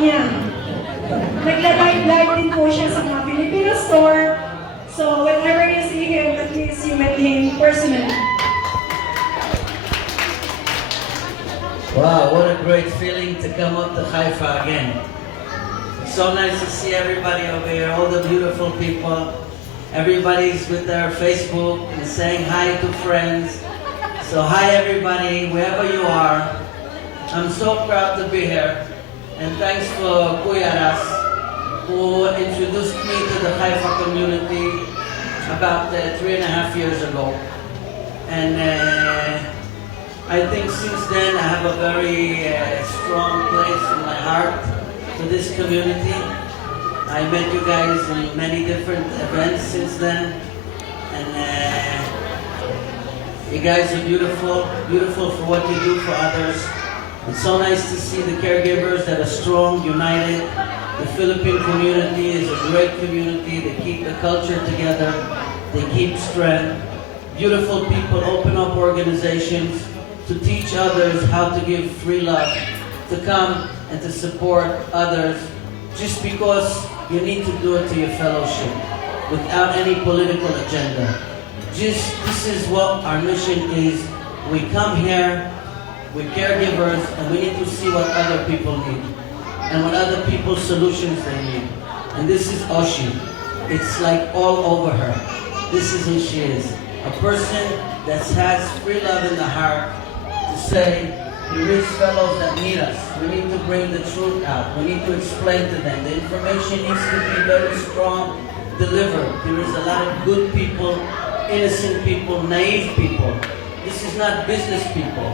niya. Nagla-live din po siya sa mga Filipino store. So whenever you see him, at least you met him personally. Wow, what a great feeling to come up to Haifa again. It's so nice to see everybody over here, all the beautiful people. Everybody's with their Facebook and saying hi to friends. So hi everybody, wherever you are. I'm so proud to be here. And thanks for Kuya Ras, who introduced me to the Haifa community about 3.5 years ago. And I think since then I have a very strong place in my heart for this community. I met you guys in many different events since then, and you guys are beautiful, beautiful for what you do for others. It's so nice to see the caregivers that are strong, united. The Philippine community is a great community. They keep the culture together. They keep strength. Beautiful people open up organizations to teach others how to give free love, to come and to support others just because you need to do it to your fellowship without any political agenda. This is what our mission is. We come here, we're caregivers, and we need to see what other people need and what other people's solutions they need. And this is Oshi. It's like all over her. This is who she is. A person that has free love in the heart to say, there is fellows that need us. We need to bring the truth out. We need to explain to them. The information needs to be very strong, delivered. There is a lot of good people, innocent people, naive people. This is not business people.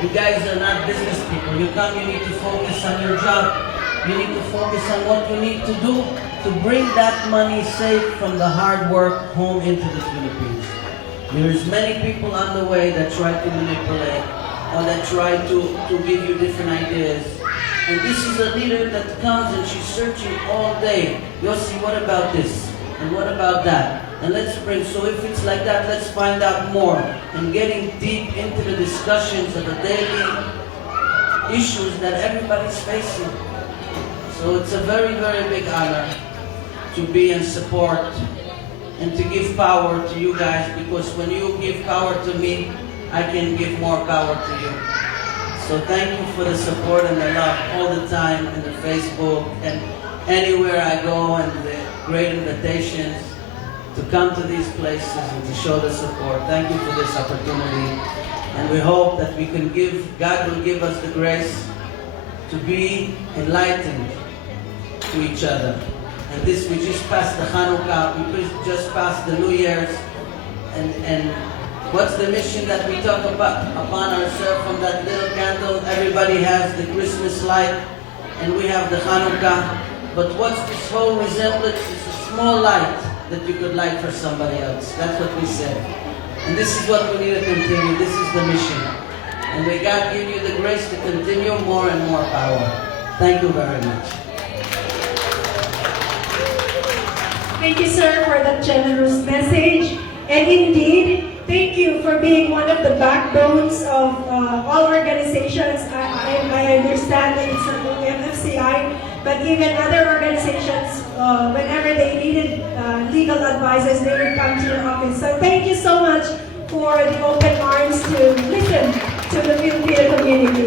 You guys are not business people. You come, you need to focus on your job. You need to focus on what you need to do to bring that money safe from the hard work home into the Philippines. There's many people on the way that try to manipulate or that try to give you different ideas. And this is a leader that comes and she's searching all day. Yossi, what about this? And what about that? And let's bring, so if it's like that, let's find out more. And getting deep into the discussions of the daily issues that everybody's facing. So it's a very, very big honor to be in support and to give power to you guys, because when you give power to me, I can give more power to you. So thank you for the support and the love all the time in the Facebook and anywhere I go, and the great invitations to come to these places and to show the support. Thank you for this opportunity. And we hope that we can God will give us the grace to be enlightened to each other. And this, we just passed the Hanukkah, we just passed the New Year's, and what's the mission that we talk about upon ourselves from that little candle? Everybody has the Christmas light, and we have the Hanukkah. But what's this whole resemblance? It's a small light that you could light for somebody else. That's what we said. And this is what we need to continue. This is the mission. And may God give you the grace to continue more and more power. Thank you very much. Thank you, sir, for that generous message. And indeed, thank you for being one of the backbones of all organizations. I understand that it's not only MFCI, but even other organizations, whenever they needed legal advices, they would come to your office. So thank you so much for the open arms to listen to the Filipino community.